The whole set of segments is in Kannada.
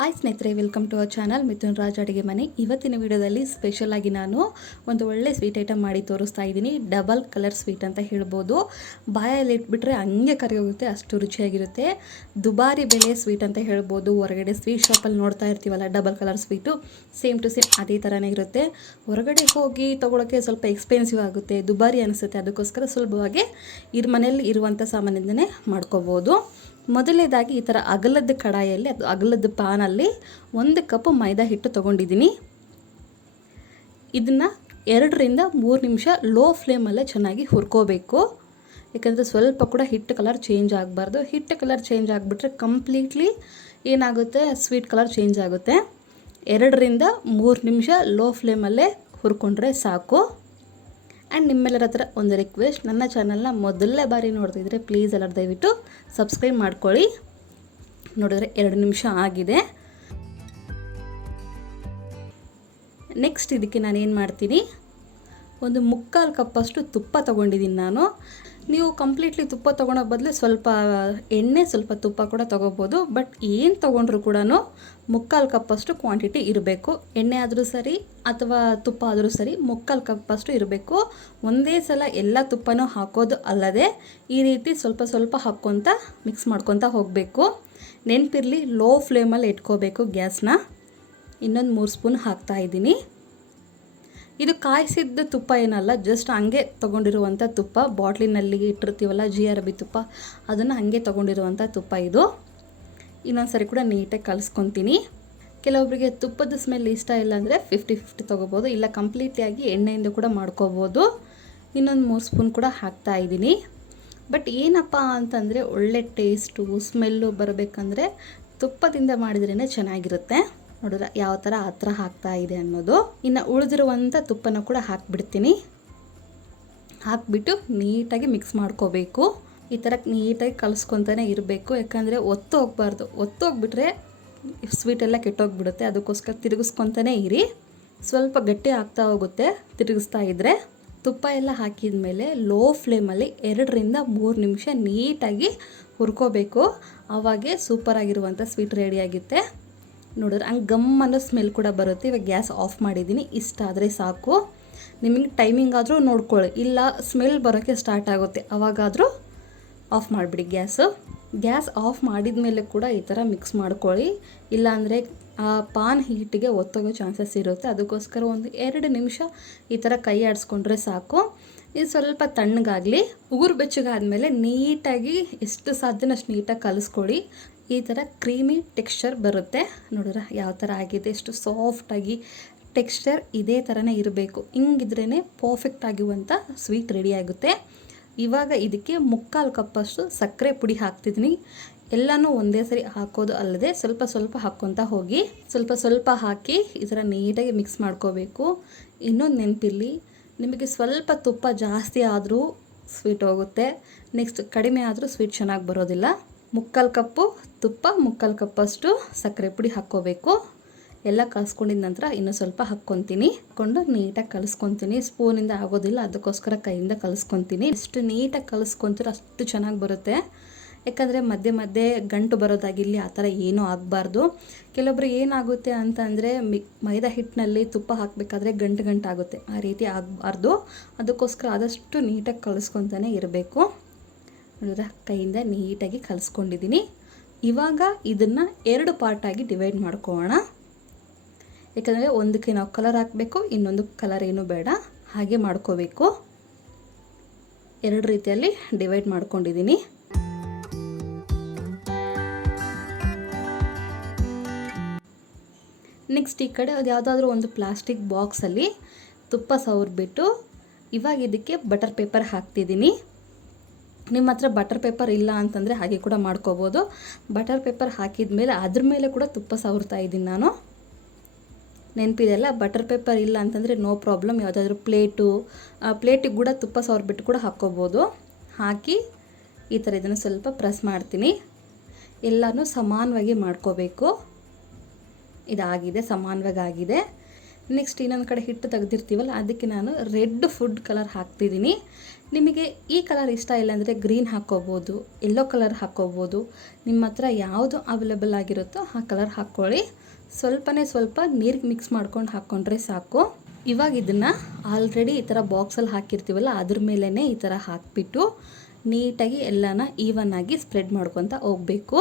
ಹಾಯ್ ಸ್ನೇಹಿತರೆ, welcome to our channel Mithun Raj ಅಡುಗೆ ಮನೆ. ಇವತ್ತಿನ ವಿಡಿಯೋದಲ್ಲಿ ಸ್ಪೆಷಲ್ ಆಗಿ ನಾನು ಒಂದು ಒಳ್ಳೆ ಸ್ವೀಟ್ ಐಟಮ್ ಮಾಡಿ ತೋರಿಸ್ತಾ ಇದ್ದೀನಿ. ಡಬಲ್ ಕಲರ್ ಸ್ವೀಟ್ ಅಂತ ಹೇಳ್ಬೋದು. ಬಾಯಲ್ಲಿ ಇಟ್ಬಿಟ್ರೆ ಹಂಗೆ ಕರಗೋಗುತ್ತೆ, ಅಷ್ಟು ರುಚಿಯಾಗಿರುತ್ತೆ. ದುಬಾರಿ ಬೆಲೆ ಸ್ವೀಟ್ ಅಂತ ಹೇಳ್ಬೋದು. ಹೊರಗಡೆ ಸ್ವೀಟ್ ಶಾಪಲ್ಲಿ ನೋಡ್ತಾ ಇರ್ತೀವಲ್ಲ double colour sweet, same to same ಅದೇ ಥರನೇ ಇರುತ್ತೆ. ಹೊರಗಡೆ ಹೋಗಿ ತೊಗೊಳಕ್ಕೆ ಸ್ವಲ್ಪ ಎಕ್ಸ್ಪೆನ್ಸಿವ್ ಆಗುತ್ತೆ, ದುಬಾರಿ ಅನಿಸುತ್ತೆ. ಅದಕ್ಕೋಸ್ಕರ ಸುಲಭವಾಗಿ ಮನೆಯಲ್ಲಿ ಇರುವಂಥ ಸಾಮಾನಿಂದನೇ ಮಾಡ್ಕೋಬೋದು. ಮೊದಲನೇದಾಗಿ ಈ ಥರ ಅಗಲದ ಕಡಾಯಲ್ಲಿ, ಅದು ಅಗಲದ ಪ್ಯಾನಲ್ಲಿ 1 ಕಪ್ ಮೈದಾ ಹಿಟ್ಟು ತೊಗೊಂಡಿದ್ದೀನಿ. ಇದನ್ನು 2 ರಿಂದ 3 ನಿಮಿಷ ಲೋ ಫ್ಲೇಮಲ್ಲೇ ಚೆನ್ನಾಗಿ ಹುರ್ಕೋಬೇಕು. ಯಾಕಂದರೆ ಸ್ವಲ್ಪ ಕೂಡ ಹಿಟ್ಟು ಕಲರ್ ಚೇಂಜ್ ಆಗಬಾರ್ದು. ಹಿಟ್ಟು ಕಲರ್ ಚೇಂಜ್ ಆಗಿಬಿಟ್ರೆ ಕಂಪ್ಲೀಟ್ಲಿ ಏನಾಗುತ್ತೆ, ಸ್ವೀಟ್ ಕಲರ್ ಚೇಂಜ್ ಆಗುತ್ತೆ. 2 ರಿಂದ 3 ನಿಮಿಷ ಲೋ ಫ್ಲೇಮಲ್ಲೇ ಹುರ್ಕೊಂಡ್ರೆ ಸಾಕು. ಆ್ಯಂಡ್ ನಿಮ್ಮೆಲ್ಲರ ಹತ್ರ ಒಂದು ರಿಕ್ವೆಸ್ಟ್, ನನ್ನ ಚಾನಲ್ನ ಮೊದಲನೇ ಬಾರಿ ನೋಡ್ತಿದ್ರೆ ಪ್ಲೀಸ್ ಎಲ್ಲರೂ ದಯವಿಟ್ಟು ಸಬ್ಸ್ಕ್ರೈಬ್ ಮಾಡ್ಕೊಳ್ಳಿ. ನೋಡಿದ್ರೆ 2 ನಿಮಿಷ ಆಗಿದೆ. ನೆಕ್ಸ್ಟ್ ಇದಕ್ಕೆ ನಾನು ಏನು ಮಾಡ್ತೀನಿ, ಒಂದು 3/4 ಕಪ್ಪಷ್ಟು ತುಪ್ಪ ತೊಗೊಂಡಿದ್ದೀನಿ ನಾನು. ನೀವು ಕಂಪ್ಲೀಟ್ಲಿ ತುಪ್ಪ ತೊಗೊಳೋ ಬದಲು ಸ್ವಲ್ಪ ಎಣ್ಣೆ ಸ್ವಲ್ಪ ತುಪ್ಪ ಕೂಡ ತೊಗೋಬೋದು. ಬಟ್ ಏನು ತೊಗೊಂಡ್ರೂ ಕೂಡ 3/4 ಕಪ್ಪಷ್ಟು ಕ್ವಾಂಟಿಟಿ ಇರಬೇಕು. ಎಣ್ಣೆ ಆದರೂ ಸರಿ ಅಥವಾ ತುಪ್ಪ ಆದರೂ ಸರಿ 3/4 ಕಪ್ಪಷ್ಟು ಇರಬೇಕು. ಒಂದೇ ಸಲ ಎಲ್ಲ ತುಪ್ಪನೂ ಹಾಕೋದು ಅಲ್ಲದೆ ಈ ರೀತಿ ಸ್ವಲ್ಪ ಸ್ವಲ್ಪ ಹಾಕ್ಕೊತ ಮಿಕ್ಸ್ ಮಾಡ್ಕೊತ ಹೋಗಬೇಕು. ನೆನಪಿರಲಿ, ಲೋ ಫ್ಲೇಮಲ್ಲಿ ಇಟ್ಕೋಬೇಕು ಗ್ಯಾಸ್ನ. ಇನ್ನೊಂದು 3 ಸ್ಪೂನ್ ಹಾಕ್ತಾಯಿದ್ದೀನಿ. ಇದು ಕಾಯಿಸಿದ ತುಪ್ಪ ಏನಲ್ಲ, ಜಸ್ಟ್ ಹಂಗೆ ತೊಗೊಂಡಿರುವಂಥ ತುಪ್ಪ. ಬಾಟ್ಲಿನಲ್ಲಿ ಇಟ್ಟಿರ್ತೀವಲ್ಲ GRB ತುಪ್ಪ, ಅದನ್ನು ಹಾಗೆ ತೊಗೊಂಡಿರುವಂಥ ತುಪ್ಪ ಇದು. ಇನ್ನೊಂದು ಸರಿ ಕೂಡ ನೀಟಾಗಿ ಕಲಿಸ್ಕೊತೀನಿ. ಕೆಲವೊಬ್ಬರಿಗೆ ತುಪ್ಪದ ಸ್ಮೆಲ್ ಇಷ್ಟ ಇಲ್ಲ ಅಂದರೆ 50-50 ತೊಗೋಬೋದು, ಇಲ್ಲ ಕಂಪ್ಲೀಟಾಗಿ ಎಣ್ಣೆಯಿಂದ ಕೂಡ ಮಾಡ್ಕೋಬೋದು. ಇನ್ನೊಂದು 3 ಸ್ಪೂನ್ ಕೂಡ ಹಾಕ್ತಾಯಿದ್ದೀನಿ. ಬಟ್ ಏನಪ್ಪ ಅಂತಂದರೆ, ಒಳ್ಳೆ ಟೇಸ್ಟು ಸ್ಮೆಲ್ಲು ಬರಬೇಕಂದ್ರೆ ತುಪ್ಪದಿಂದ ಮಾಡಿದ್ರೇ ಚೆನ್ನಾಗಿರುತ್ತೆ. ನೋಡಿದ್ರೆ ಯಾವ ಥರ ಆ ಥರ ಹಾಕ್ತಾ ಇದೆ ಅನ್ನೋದು. ಇನ್ನು ಉಳಿದಿರುವಂಥ ತುಪ್ಪನ ಕೂಡ ಹಾಕಿಬಿಡ್ತೀನಿ. ಹಾಕಿಬಿಟ್ಟು ನೀಟಾಗಿ ಮಿಕ್ಸ್ ಮಾಡ್ಕೋಬೇಕು. ಈ ಥರ ನೀಟಾಗಿ ಕಲಿಸ್ಕೊತಾನೆ ಇರಬೇಕು. ಯಾಕಂದರೆ ಒತ್ತು ಹೋಗಬಾರ್ದು. ಒತ್ತು ಹೋಗ್ಬಿಟ್ರೆ ಸ್ವೀಟೆಲ್ಲ ಕೆಟ್ಟೋಗ್ಬಿಡುತ್ತೆ. ಅದಕ್ಕೋಸ್ಕರ ತಿರುಗಿಸ್ಕೊತಾನೆ ಇರಿ. ಸ್ವಲ್ಪ ಗಟ್ಟಿ ಆಗ್ತಾ ಹೋಗುತ್ತೆ ತಿರುಗಿಸ್ತಾ ಇದ್ದರೆ. ತುಪ್ಪ ಎಲ್ಲ ಹಾಕಿದ ಮೇಲೆ ಲೋ ಫ್ಲೇಮಲ್ಲಿ 2 ರಿಂದ 3 ನಿಮಿಷ ನೀಟಾಗಿ ಹುರ್ಕೋಬೇಕು. ಆವಾಗೇ ಸೂಪರಾಗಿರುವಂಥ ಸ್ವೀಟ್ ರೆಡಿಯಾಗುತ್ತೆ. ನೋಡಿದ್ರೆ ಹಂಗೆ ಗಮ್ ಅನ್ನೋ ಸ್ಮೆಲ್ ಕೂಡ ಬರುತ್ತೆ. ಇವಾಗ ಗ್ಯಾಸ್ ಆಫ್ ಮಾಡಿದ್ದೀನಿ. ಇಷ್ಟ ಆದರೆ ಸಾಕು. ನಿಮಗೆ ಟೈಮಿಂಗ್ ಆದರೂ ನೋಡ್ಕೊಳ್ಳಿ, ಇಲ್ಲ ಸ್ಮೆಲ್ ಬರೋಕ್ಕೆ ಸ್ಟಾರ್ಟ್ ಆಗುತ್ತೆ ಆವಾಗಾದರೂ ಆಫ್ ಮಾಡಿಬಿಡಿ ಗ್ಯಾಸು. ಗ್ಯಾಸ್ ಆಫ್ ಮಾಡಿದ ಮೇಲೆ ಕೂಡ ಈ ಥರ ಮಿಕ್ಸ್ ಮಾಡ್ಕೊಳ್ಳಿ, ಇಲ್ಲಾಂದರೆ ಆ ಪಾನ್ ಹೀಟಿಗೆ ಒತ್ತೋಗೋ ಚಾನ್ಸಸ್ ಇರುತ್ತೆ. ಅದಕ್ಕೋಸ್ಕರ ಒಂದು 2 ನಿಮಿಷ ಈ ಥರ ಕೈ ಆಡಿಸ್ಕೊಂಡ್ರೆ ಸಾಕು. ಇದು ಸ್ವಲ್ಪ ತಣ್ಣಗಾಗಲಿ. ಉಗುರು ಬೆಚ್ಚಗಾದ್ಮೇಲೆ ನೀಟಾಗಿ ಎಷ್ಟು ಸಾಧ್ಯನೋ ಅಷ್ಟು ನೀಟಾಗಿ ಕಲಿಸ್ಕೊಳ್ಳಿ. ಈ ಥರ ಕ್ರೀಮಿ ಟೆಕ್ಸ್ಚರ್ ಬರುತ್ತೆ. ನೋಡಿದ್ರೆ ಯಾವ ಥರ ಆಗಿದೆ, ಎಷ್ಟು ಸಾಫ್ಟಾಗಿ ಟೆಕ್ಸ್ಚರ್ ಇದೇ ಥರನೇ ಇರಬೇಕು. ಹಿಂಗಿದ್ರೇ ಪರ್ಫೆಕ್ಟ್ ಆಗಿರುವಂಥ ಸ್ವೀಟ್ ರೆಡಿ ಆಗುತ್ತೆ. ಇವಾಗ ಇದಕ್ಕೆ 3/4 ಕಪ್ಪಷ್ಟು ಸಕ್ಕರೆ ಪುಡಿ ಹಾಕ್ತಿದ್ದೀನಿ. ಎಲ್ಲನೂ ಒಂದೇ ಸರಿ ಹಾಕೋದು ಅಲ್ಲದೆ ಸ್ವಲ್ಪ ಸ್ವಲ್ಪ ಹಾಕ್ಕೊತ ಹೋಗಿ. ಸ್ವಲ್ಪ ಸ್ವಲ್ಪ ಹಾಕಿ ಈ ಥರ ನೀಟಾಗಿ ಮಿಕ್ಸ್ ಮಾಡ್ಕೋಬೇಕು. ಇನ್ನೊಂದು ನೆನಪಿರಲಿ, ನಿಮಗೆ ಸ್ವಲ್ಪ ತುಪ್ಪ ಜಾಸ್ತಿ ಆದರೂ ಸ್ವೀಟ್ ಹೋಗುತ್ತೆ, ನೆಕ್ಸ್ಟ್ ಕಡಿಮೆ ಆದರೂ ಸ್ವೀಟ್ ಚೆನ್ನಾಗಿ ಬರೋದಿಲ್ಲ. 3/4 ಕಪ್ಪು ತುಪ್ಪ, 3/4 ಕಪ್ಪಷ್ಟು ಸಕ್ಕರೆ ಪುಡಿ ಹಾಕ್ಕೋಬೇಕು. ಎಲ್ಲ ಕಲಿಸ್ಕೊಂಡಿದ ನಂತರ ಇನ್ನೂ ಸ್ವಲ್ಪ ಹಾಕ್ಕೊತೀನಿ. ಹಾಕ್ಕೊಂಡು ನೀಟಾಗಿ ಕಲಿಸ್ಕೊತೀನಿ. ಸ್ಪೂನಿಂದ ಆಗೋದಿಲ್ಲ, ಅದಕ್ಕೋಸ್ಕರ ಕೈಯಿಂದ ಕಲಿಸ್ಕೊತೀನಿ. ಎಷ್ಟು ನೀಟಾಗಿ ಕಲಿಸ್ಕೊತೀರೋ ಅಷ್ಟು ಚೆನ್ನಾಗಿ ಬರುತ್ತೆ. ಯಾಕಂದರೆ ಮಧ್ಯೆ ಮಧ್ಯೆ ಗಂಟು ಬರೋದಾಗಿರಲಿ ಆ ಥರ ಏನೂ ಆಗಬಾರ್ದು. ಕೆಲವೊಬ್ರು ಏನಾಗುತ್ತೆ ಅಂತಂದರೆ ಮೈದಾ ಹಿಟ್ಟಿನಲ್ಲಿ ತುಪ್ಪ ಹಾಕಬೇಕಾದ್ರೆ ಗಂಟು ಆಗುತ್ತೆ. ಆ ರೀತಿ ಆಗಬಾರ್ದು. ಅದಕ್ಕೋಸ್ಕರ ಆದಷ್ಟು ನೀಟಾಗಿ ಕಲಿಸ್ಕೊತಾನೆ ಇರಬೇಕು. ನೋಡಿದ್ರೆ ಕೈಯಿಂದ ನೀಟಾಗಿ ಕಲಿಸ್ಕೊಂಡಿದ್ದೀನಿ. ಇವಾಗ ಇದನ್ನು 2 ಪಾರ್ಟಾಗಿ ಡಿವೈಡ್ ಮಾಡ್ಕೊಳ್ಳೋಣ. ಯಾಕಂದರೆ ಒಂದಕ್ಕೆ ನಾವು ಕಲರ್ ಹಾಕಬೇಕು, ಇನ್ನೊಂದು ಕಲರ್ ಏನೂ ಬೇಡ, ಹಾಗೆ ಮಾಡ್ಕೋಬೇಕು. 2 ರೀತಿಯಲ್ಲಿ ಡಿವೈಡ್ ಮಾಡ್ಕೊಂಡಿದ್ದೀನಿ. ನೆಕ್ಸ್ಟ್ ಈ ಕಡೆ ಅದು ಯಾವುದಾದ್ರೂ ಒಂದು ಪ್ಲಾಸ್ಟಿಕ್ ಬಾಕ್ಸಲ್ಲಿ ತುಪ್ಪ ಸವರ್ಬಿಟ್ಟು ಇವಾಗ ಇದಕ್ಕೆ ಬಟರ್ ಪೇಪರ್ ಹಾಕ್ತಿದ್ದೀನಿ. ನಿಮ್ಮ ಹತ್ರ ಬಟರ್ ಪೇಪರ್ ಇಲ್ಲ ಅಂತಂದರೆ ಹಾಗೆ ಕೂಡ ಮಾಡ್ಕೋಬೋದು. ಬಟರ್ ಪೇಪರ್ ಹಾಕಿದ ಮೇಲೆ ಅದ್ರ ಮೇಲೆ ಕೂಡ ತುಪ್ಪ ಸವರ್ತಾ ಇದ್ದೀನಿ ನಾನು. ನೆನಪಿದೆಯಲ್ಲ, ಬಟರ್ ಪೇಪರ್ ಇಲ್ಲ ಅಂತಂದರೆ ನೋ ಪ್ರಾಬ್ಲಮ್, ಯಾವುದಾದ್ರೂ ಪ್ಲೇಟಿಗೆ ಕೂಡ ತುಪ್ಪ ಸವರ್ಬಿಟ್ಟು ಕೂಡ ಹಾಕ್ಕೋಬೋದು. ಹಾಕಿ ಈ ಥರ ಇದನ್ನು ಸ್ವಲ್ಪ ಪ್ರೆಸ್ ಮಾಡ್ತೀನಿ. ಎಲ್ಲನೂ ಸಮಾನವಾಗಿ ಮಾಡ್ಕೋಬೇಕು. ಇದಾಗಿದೆ, ಸಮಾನವಾಗಿ ಆಗಿದೆ. ನೆಕ್ಸ್ಟ್ ಇನ್ನೊಂದು ಕಡೆ ಹಿಟ್ಟು ತೆಗೆದಿರ್ತೀವಲ್ಲ ಅದಕ್ಕೆ ನಾನು ರೆಡ್ ಫುಡ್ ಕಲರ್ ಹಾಕ್ತಿದ್ದೀನಿ. ನಿಮಗೆ ಈ ಕಲರ್ ಇಷ್ಟ ಇಲ್ಲ ಅಂದರೆ ಗ್ರೀನ್ ಹಾಕ್ಕೋಬೋದು, ಯೆಲ್ಲೋ ಕಲರ್ ಹಾಕ್ಕೋಬೋದು. ನಿಮ್ಮ ಹತ್ರ ಯಾವುದು ಅವೈಲೇಬಲ್ ಆಗಿರುತ್ತೋ ಆ ಕಲರ್ ಹಾಕ್ಕೊಳ್ಳಿ. ಸ್ವಲ್ಪನೇ ಸ್ವಲ್ಪ ನೀರಿಗೆ ಮಿಕ್ಸ್ ಮಾಡ್ಕೊಂಡು ಹಾಕ್ಕೊಂಡ್ರೆ ಸಾಕು. ಇವಾಗ ಇದನ್ನು ಆಲ್ರೆಡಿ ಈ ಥರ ಬಾಕ್ಸಲ್ಲಿ ಹಾಕಿರ್ತೀವಲ್ಲ ಅದ್ರ ಮೇಲೇ ಈ ಥರ ಹಾಕಿಬಿಟ್ಟು ನೀಟಾಗಿ ಎಲ್ಲನ ಈವನ್ನಾಗಿ ಸ್ಪ್ರೆಡ್ ಮಾಡ್ಕೊತ ಹೋಗಬೇಕು.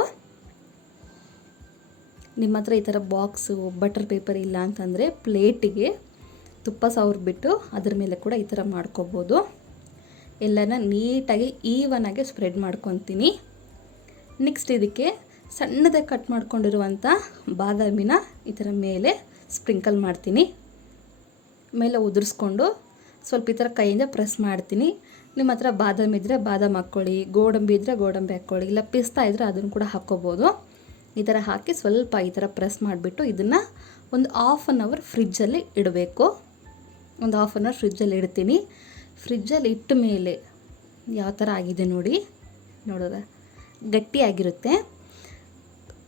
ನಿಮ್ಮ ಹತ್ರ ಈ ಥರ ಬಾಕ್ಸು ಬಟರ್ ಪೇಪರ್ ಇಲ್ಲ ಅಂತಂದರೆ ಪ್ಲೇಟಿಗೆ ತುಪ್ಪ ಸವರ್ಬಿಟ್ಟು ಅದ್ರ ಮೇಲೆ ಕೂಡ ಈ ಥರ ಮಾಡ್ಕೋಬೋದು. ಎಲ್ಲನ ನೀಟಾಗಿ ಈವನ್ನಾಗಿ ಸ್ಪ್ರೆಡ್ ಮಾಡ್ಕೊತೀನಿ. ನೆಕ್ಸ್ಟ್ ಇದಕ್ಕೆ ಸಣ್ಣದಾಗಿ ಕಟ್ ಮಾಡ್ಕೊಂಡಿರುವಂಥ ಬಾದಾಮಿನ ಈ ಥರ ಮೇಲೆ ಸ್ಪ್ರಿಂಕಲ್ ಮಾಡ್ತೀನಿ. ಮೇಲೆ ಉದುರಿಸ್ಕೊಂಡು ಸ್ವಲ್ಪ ಈ ಥರ ಕೈಯಿಂದ ಪ್ರೆಸ್ ಮಾಡ್ತೀನಿ. ನಿಮ್ಮ ಹತ್ರ ಬಾದಾಮಿ ಇದ್ದರೆ ಬಾದಾಮಿ ಹಾಕ್ಕೊಳ್ಳಿ, ಗೋಡಂಬಿ ಇದ್ದರೆ ಗೋಡಂಬಿ ಹಾಕ್ಕೊಳ್ಳಿ, ಇಲ್ಲ ಪಿಸ್ತಾ ಇದ್ದರೆ ಅದನ್ನು ಕೂಡ ಹಾಕ್ಕೋಬೋದು. ಈ ಥರ ಹಾಕಿ ಸ್ವಲ್ಪ ಈ ಥರ ಪ್ರೆಸ್ ಮಾಡಿಬಿಟ್ಟು ಇದನ್ನು ಒಂದು ಹಾಫ್ ಆನ್ ಅವರ್ ಫ್ರಿಜ್ಜಲ್ಲಿ ಇಡಬೇಕು. ಒಂದು ಹಾಫ್ ಆನ್ ಅವರ್ ಫ್ರಿಜ್ಜಲ್ಲಿ ಇಡ್ತೀನಿ. ಫ್ರಿಜ್ಜಲ್ಲಿ ಇಟ್ಟ ಮೇಲೆ ಯಾವ ಥರ ಆಗಿದೆ ನೋಡಿ, ನೋಡಿದ್ರೆ ಗಟ್ಟಿಯಾಗಿರುತ್ತೆ.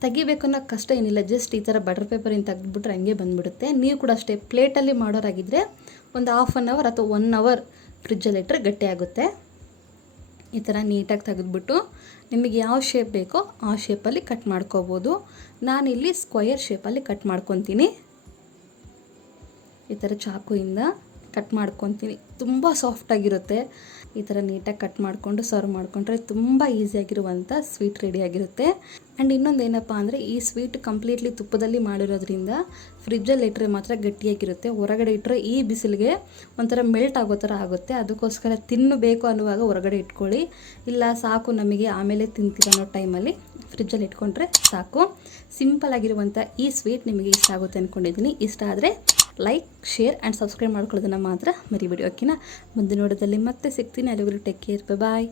ತೆಗಿಬೇಕು ಅನ್ನೋ ಕಷ್ಟ ಏನಿಲ್ಲ, ಜಸ್ಟ್ ಈ ಥರ ಬಟರ್ ಪೇಪರಿಂದ ತೆಗೆದ್ಬಿಟ್ರೆ ಹಂಗೆ ಬಂದುಬಿಡುತ್ತೆ. ನೀವು ಕೂಡ ಅಷ್ಟೇ ಪ್ಲೇಟಲ್ಲಿ ಮಾಡೋರಾಗಿದ್ದರೆ ಒಂದು ಹಾಫ್ ಆನ್ ಅವರ್ ಅಥವಾ 1 ಅವರ್ ಫ್ರಿಜ್ಜಲ್ಲಿ ಇಟ್ಟರೆ ಗಟ್ಟಿಯಾಗುತ್ತೆ. ಈ ಥರ ನೀಟಾಗಿ ತೆಗೆದ್ಬಿಟ್ಟು ನಿಮಗೆ ಯಾವ ಶೇಪ್ ಬೇಕೋ ಆ ಶೇಪಲ್ಲಿ ಕಟ್ ಮಾಡ್ಕೋಬೋದು. ನಾನಿಲ್ಲಿ ಸ್ಕ್ವಯರ್ ಶೇಪಲ್ಲಿ ಕಟ್ ಮಾಡ್ಕೊತೀನಿ. ಈ ಥರ ಚಾಕುಯಿಂದ ಕಟ್ ಮಾಡ್ಕೊತೀನಿ. ತುಂಬ ಸಾಫ್ಟಾಗಿರುತ್ತೆ. ಈ ಥರ ನೀಟಾಗಿ ಕಟ್ ಮಾಡಿಕೊಂಡು ಸರ್ವ್ ಮಾಡಿಕೊಂಡ್ರೆ ತುಂಬ ಈಸಿಯಾಗಿರುವಂಥ ಸ್ವೀಟ್ ರೆಡಿಯಾಗಿರುತ್ತೆ. ಆ್ಯಂಡ್ ಇನ್ನೊಂದು ಏನಪ್ಪ ಅಂದರೆ ಈ ಸ್ವೀಟ್ ಕಂಪ್ಲೀಟ್ಲಿ ತುಪ್ಪದಲ್ಲಿ ಮಾಡಿರೋದ್ರಿಂದ ಫ್ರಿಜ್ಜಲ್ಲಿ ಇಟ್ಟರೆ ಮಾತ್ರ ಗಟ್ಟಿಯಾಗಿರುತ್ತೆ. ಹೊರಗಡೆ ಇಟ್ಟರೆ ಈ ಬಿಸಿಲಿಗೆ ಒಂಥರ ಮೆಲ್ಟ್ ಆಗೋ ಥರ ಆಗುತ್ತೆ. ಅದಕ್ಕೋಸ್ಕರ ತಿನ್ನಬೇಕು ಅನ್ನುವಾಗ ಹೊರಗಡೆ ಇಟ್ಕೊಳ್ಳಿ. ಇಲ್ಲ ಸಾಕು ನಮಗೆ ಆಮೇಲೆ ತಿಂತೀವಿ ಅನ್ನೋ ಟೈಮಲ್ಲಿ ಫ್ರಿಜ್ಜಲ್ಲಿ ಇಟ್ಕೊಂಡ್ರೆ ಸಾಕು. ಸಿಂಪಲ್ ಆಗಿರುವಂಥ ಈ ಸ್ವೀಟ್ ನಿಮಗೆ ಇಷ್ಟ ಆಗುತ್ತೆ ಅಂದ್ಕೊಂಡಿದ್ದೀನಿ. ಇಷ್ಟ ಆದರೆ ಲೈಕ್, ಶೇರ್ ಆ್ಯಂಡ್ ಸಬ್ಸ್ಕ್ರೈಬ್ ಮಾಡ್ಕೊಳ್ಳೋದನ್ನು ಮಾತ್ರ ಮರಿಬೇಡಿ. ಓಕೆನಾ? ಮುಂದಿನ ವಿಡಿಯೋದಲ್ಲಿ ಮತ್ತೆ ಸಿಗ್ತೀನಿ. ಅಲ್ಲಿವರೆಗೂ ಟೇಕ್ ಕೇರ್, ಬಾಯ್.